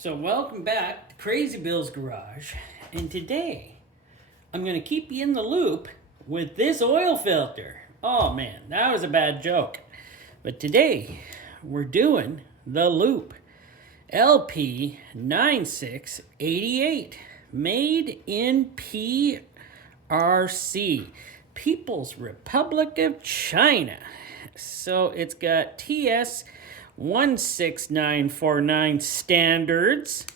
So welcome back to Crazy Bill's Garage, and today I'm going to keep you in the loop with this oil filter. Oh man, that was a bad joke. But today we're doing the Loop LP9688, made in PRC, People's Republic of China. So it's got TS 16949 standards.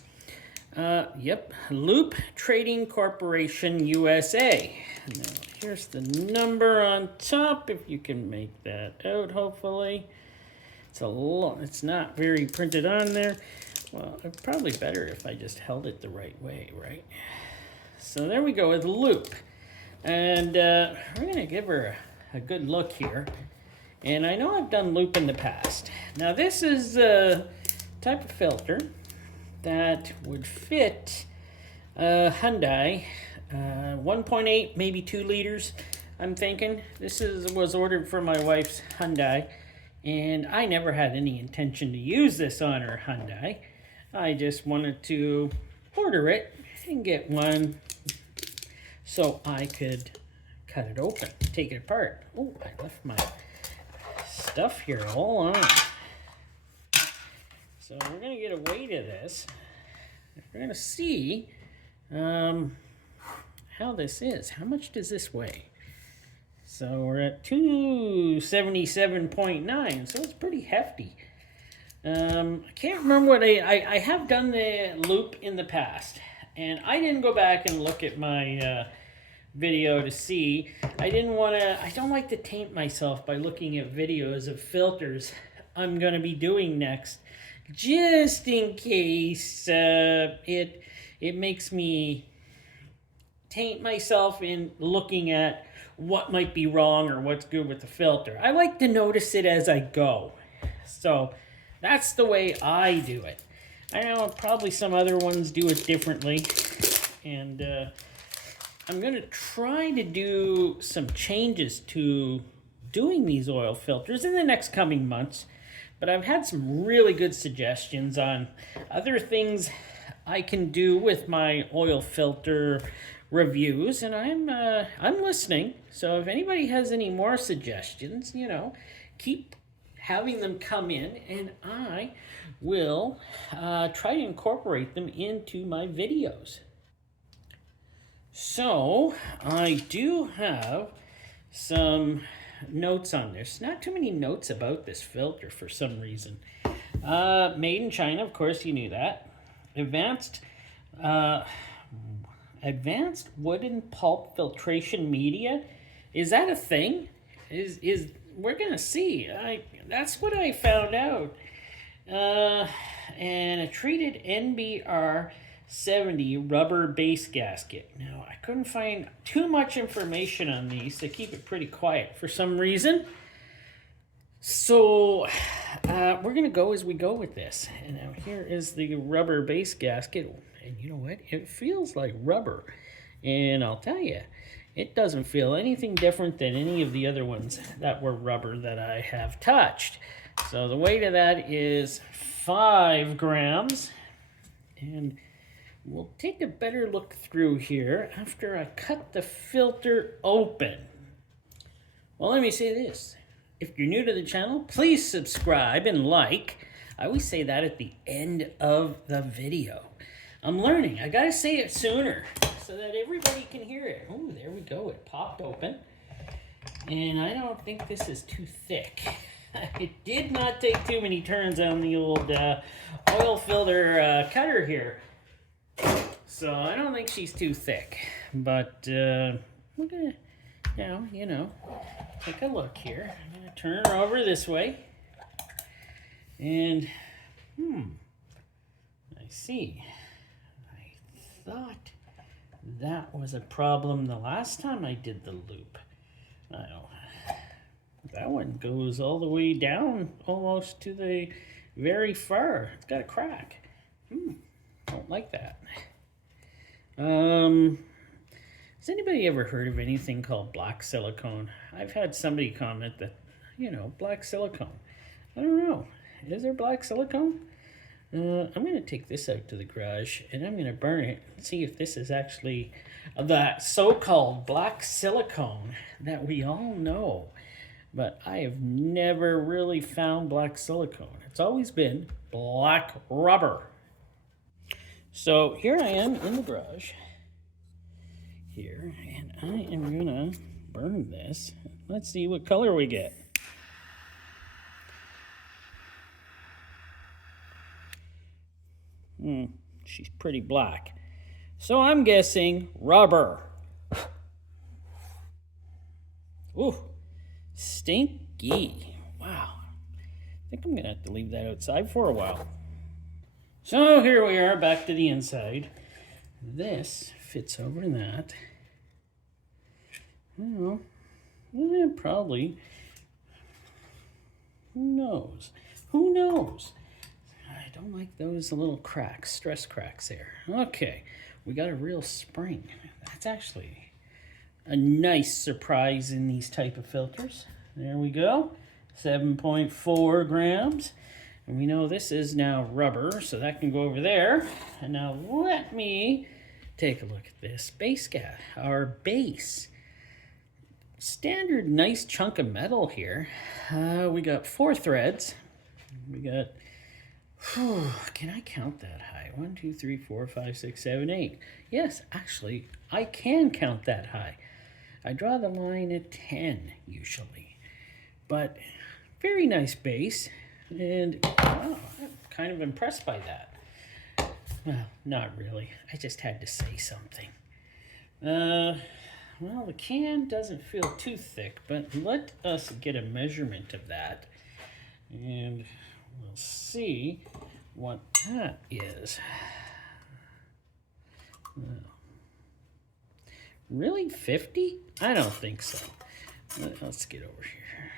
Loop Trading Corporation USA. Now, here's the number on top, if you can make that out, hopefully. It's not very printed on there. Well, it's probably better if I just held it the right way, right? So there we go with Loop. And we're going to give her a good look here. And I know I've done Loop in the past. Now this is a type of filter that would fit a Hyundai, 1.8, maybe 2 liters, I'm thinking. This was ordered for my wife's Hyundai, and I never had any intention to use this on her Hyundai. I just wanted to order it and get one so I could cut it open, take it apart. Oh, I left my stuff here. Hold on. So we're going to get a weight of this. We're going to see how this is. How much does this weigh? So we're at 277.9, so it's pretty hefty. I can't remember what I have done the Loop in the past, and I didn't go back and look at my video to see. I don't like to taint myself by looking at videos of filters I'm going to be doing next, just in case it makes me taint myself in looking at what might be wrong or what's good with the filter. I like to notice it as I go. So that's the way I do it. I know probably some other ones do it differently, and I'm going to try to do some changes to doing these oil filters in the next coming months, but I've had some really good suggestions on other things I can do with my oil filter reviews, and I'm listening. So if anybody has any more suggestions, keep having them come in, and I will try to incorporate them into my videos. So, I do have some notes on this. Not too many notes about this filter for some reason. Made in China, of course, you knew that. Advanced wooden pulp filtration media. Is that a thing? We're gonna see. That's what I found out. And a treated NBR 70 rubber base gasket. Now, I couldn't find too much information on these. They keep it pretty quiet for some reason. So, we're going to go as we go with this. And now here is the rubber base gasket. And you know what? It feels like rubber. And I'll tell you, it doesn't feel anything different than any of the other ones that were rubber that I have touched. So the weight of that is 5 grams. And we'll take a better look through here after I cut the filter open. Well, let me say this. If you're new to the channel, please subscribe and like. I always say that at the end of the video. I'm learning. I gotta say it sooner so that everybody can hear it. Oh, there we go. It popped open. And I don't think this is too thick. It did not take too many turns on the old oil filter cutter here. So I don't think she's too thick, but we're gonna take a look here. I'm gonna turn her over this way, and I see. I thought that was a problem the last time I did the Loop. That one goes all the way down almost to the very far. It's got a crack. Don't like that. Has anybody ever heard of anything called black silicone? I've had somebody comment that, black silicone. I don't know. Is there black silicone? I'm going to take this out to the garage and I'm going to burn it and see if this is actually the so-called black silicone that we all know. But I have never really found black silicone. It's always been black rubber. So here I am in the garage here, and I am going to burn this. Let's see what color we get. She's pretty black. So I'm guessing rubber. Ooh, stinky. Wow. I think I'm going to have to leave that outside for a while. So here we are, back to the inside. This fits over that. Well, probably. Who knows? Who knows? I don't like those little cracks, stress cracks there. Okay, we got a real spring. That's actually a nice surprise in these type of filters. There we go, 7.4 grams. And we know this is now rubber, so that can go over there. And now let me take a look at this base gap, our base. Standard nice chunk of metal here. We got 4 threads. We got, can I count that high? 1, 2, 3, 4, 5, 6, 7, 8. Yes, actually, I can count that high. I draw the line at 10 usually. But very nice base. And wow, I'm kind of impressed by that. Well, not really. I just had to say something. Well, the can doesn't feel too thick, but let us get a measurement of that. And we'll see what that is. Really, 50? I don't think so. Let's get over here.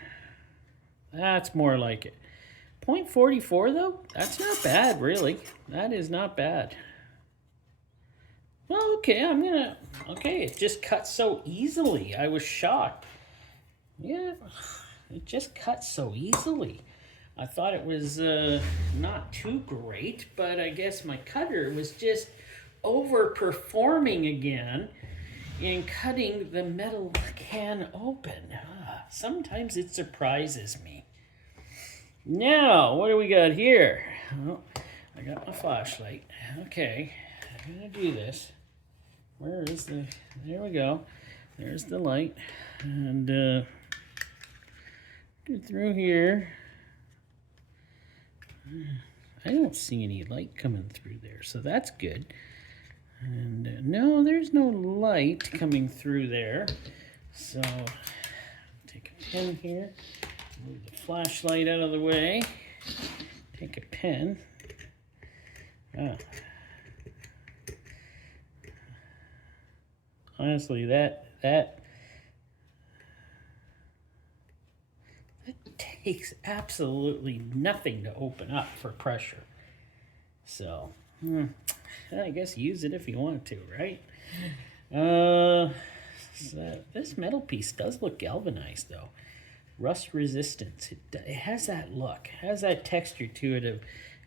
That's more like it. 0.44 though? That's not bad, really. That is not bad. Well, okay, okay, it just cuts so easily. I was shocked. Yeah, it just cuts so easily. I thought it was not too great, but I guess my cutter was just overperforming again in cutting the metal can open. Sometimes it surprises me. Now, what do we got here? Oh, I got my flashlight. Okay, I'm gonna do this. Where is the, there we go. There's the light. And get through here. I don't see any light coming through there, so that's good. And no, there's no light coming through there. So, take a pen here. Move the flashlight out of the way. Take a pen. Honestly, that takes absolutely nothing to open up for pressure. So, I guess use it if you want to, right? So this metal piece does look galvanized, though. Rust resistance. It has that look. It has that texture to it of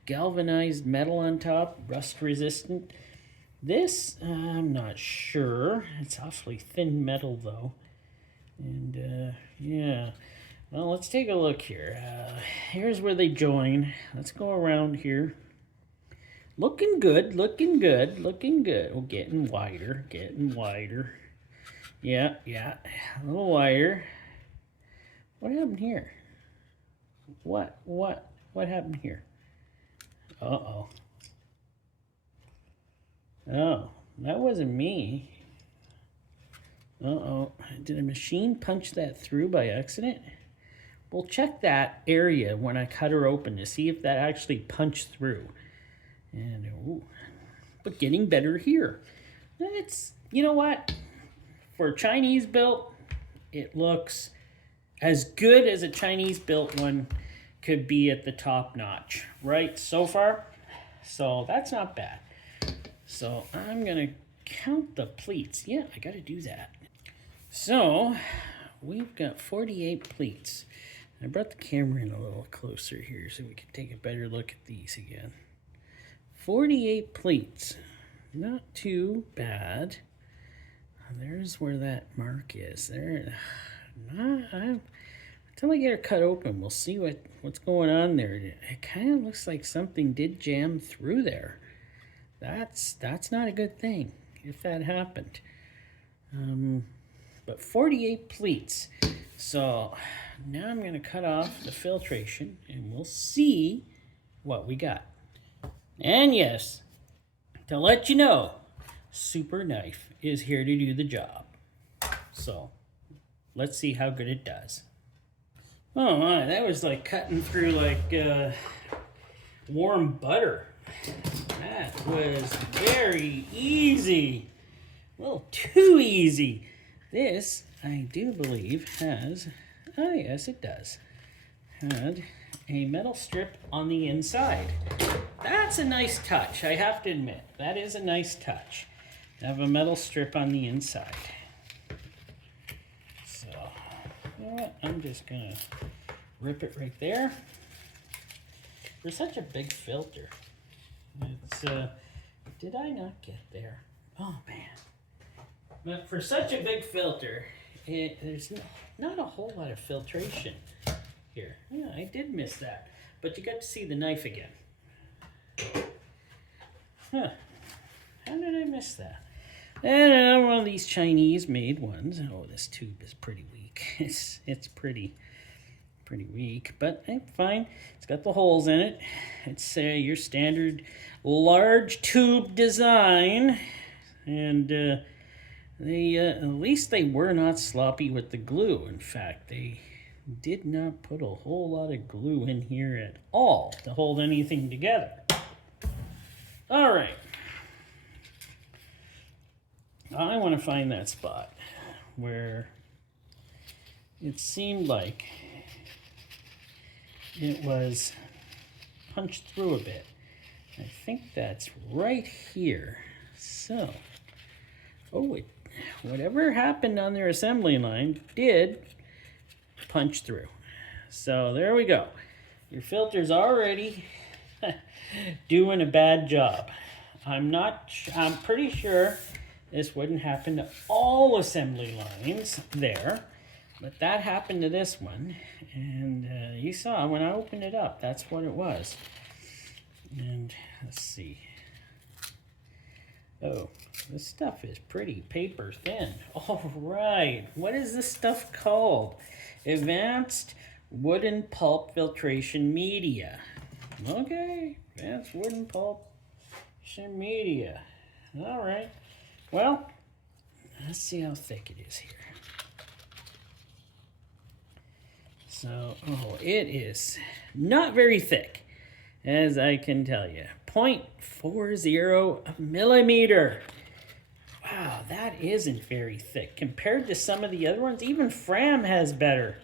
galvanized metal on top, rust resistant. This, I'm not sure. It's awfully thin metal, though. And, yeah. Well, let's take a look here. Here's where they join. Let's go around here. Looking good, looking good, looking good. Oh, getting wider, getting wider. Yeah, a little wider. What happened here? What happened here? Uh-oh. Oh, that wasn't me. Uh-oh. Did a machine punch that through by accident? We'll check that area when I cut her open to see if that actually punched through. And, ooh, but getting better here. It's, you know what? For Chinese built, it looks as good as a Chinese built one could be at the top notch, right? So far, so that's not bad. So I'm gonna count the pleats. Yeah, I gotta do that. So we've got 48 pleats. I brought the camera in a little closer here so we can take a better look at these again. 48 pleats. Not too bad. There's where that mark is. There. Until I get her cut open, we'll see what's going on there. It kind of looks like something did jam through there. That's not a good thing if that happened. But 48 pleats. So now I'm going to cut off the filtration and we'll see what we got. And yes, to let you know, Super Knife is here to do the job. So let's see how good it does. Oh my, that was like cutting through like warm butter. That was very easy. A little too easy. This, I do believe, has, oh yes it does, had a metal strip on the inside. That's a nice touch, I have to admit. That is a nice touch. To have a metal strip on the inside. So, you know what, I'm just gonna rip it right there. For such a big filter. It's, did I not get there? Oh man. But for such a big filter, there's not a whole lot of filtration here. Yeah, I did miss that. But you got to see the knife again. Huh. How did I miss that? And one of these Chinese-made ones. Oh, this tube is pretty weak. It's pretty weak, but fine. It's got the holes in it. It's your standard large tube design, and they at least they were not sloppy with the glue. In fact, they did not put a whole lot of glue in here at all to hold anything together. All right. I want to find that spot where it seemed like it was punched through a bit. I think that's right here. So, whatever happened on their assembly line did punch through. So there we go. Your filter's already doing a bad job. I'm pretty sure this wouldn't happen to all assembly lines there, but that happened to this one. And you saw when I opened it up, that's what it was. And let's see. Oh, this stuff is pretty paper thin. All right, what is this stuff called? Advanced Wooden Pulp Filtration Media. Okay, advanced wooden pulp media. All right, well, let's see how thick it is here. So, it is not very thick, as I can tell you. 0.40 millimeter. Wow, that isn't very thick. Compared to some of the other ones, even Fram has better.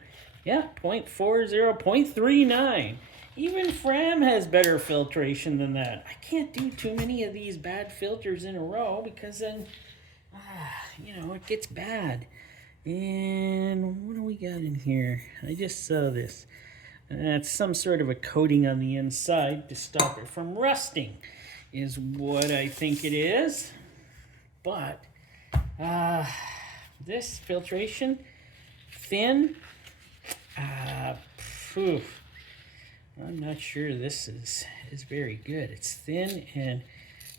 Yeah, 0.40, 0.39. Even Fram has better filtration than that. I can't do too many of these bad filters in a row because then, it gets bad. And what do we got in here? I just saw this. It's some sort of a coating on the inside to stop it from rusting, is what I think it is. But this filtration, thin, I'm not sure this is very good. It's thin and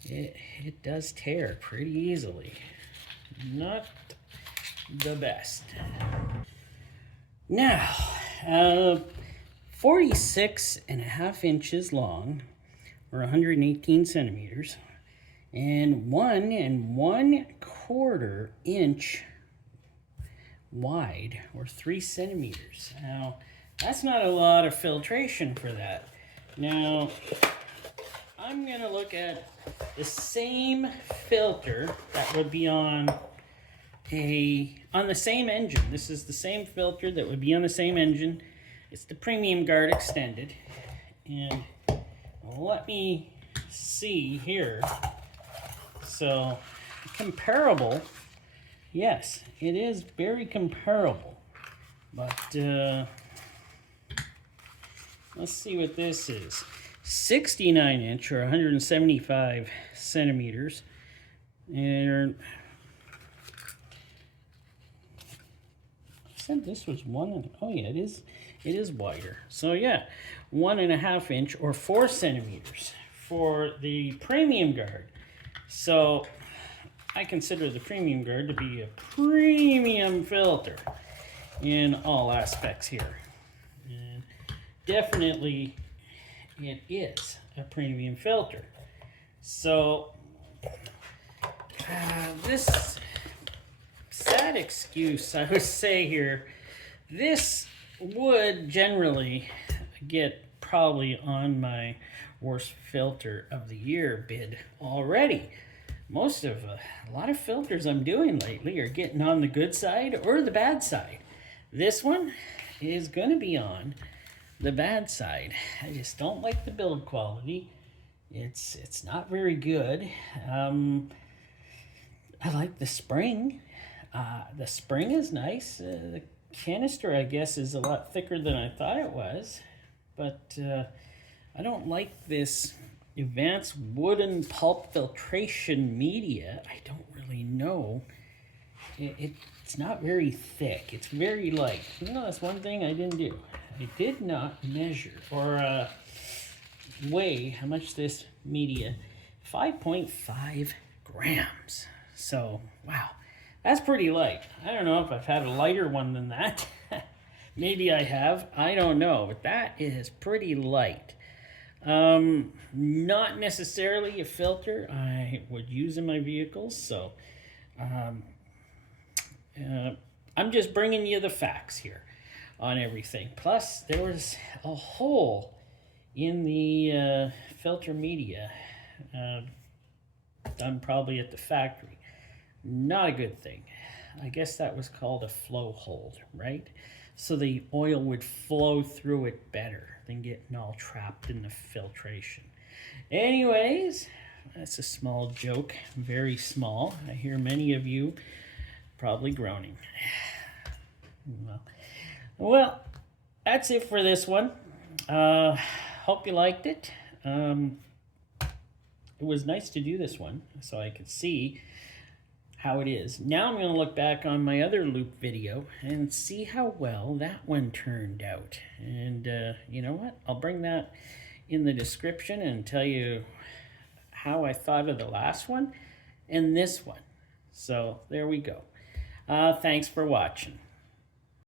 it does tear pretty easily. Not the best. Now, 46.5 inches long, or 118 centimeters, and 1 1/4 inch wide, or 3 centimeters. Now, that's not a lot of filtration for that. Now, I'm going to look at the same filter that would be on the same engine. This is the same filter that would be on the same engine. It's the Premium Guard Extended. And let me see here. So, comparable. Yes, it is very comparable. But let's see what this is. 69 inch or 175 centimeters. And I said this was one. Oh yeah, it is wider. So yeah, 1.5 inch or 4 centimeters for the premium guard. So I consider the premium guard to be a premium filter in all aspects here. And definitely it is a premium filter. So this sad excuse, I would say here, this would generally get probably on my worst filter of the year bid already. A lot of filters I'm doing lately are getting on the good side or the bad side. This one is going to be on the bad side. I just don't like the build quality. It's not very good. I like the spring. The spring is nice. The canister, I guess, is a lot thicker than I thought it was. But I don't like this advanced wooden pulp filtration media. I don't really know. It's not very thick. It's very light. You know, that's one thing I didn't do. I did not measure or weigh how much this media. 5.5 grams. So, wow, that's pretty light. I don't know if I've had a lighter one than that. Maybe I have. I don't know, but that is pretty light. Not necessarily a filter I would use in my vehicles, so I'm just bringing you the facts here on everything. Plus, there was a hole in the filter media done probably at the factory. Not a good thing. I guess that was called a flow hold, right? So the oil would flow through it better than getting all trapped in the filtration. Anyways, that's a small joke, very small. I hear many of you probably groaning. Well, that's it for this one. Hope you liked it. It was nice to do this one so I could see how it is. Now I'm going to look back on my other loop video and see how well that one turned out. And you know what? I'll bring that in the description and tell you how I thought of the last one and this one. So there we go. Thanks for watching.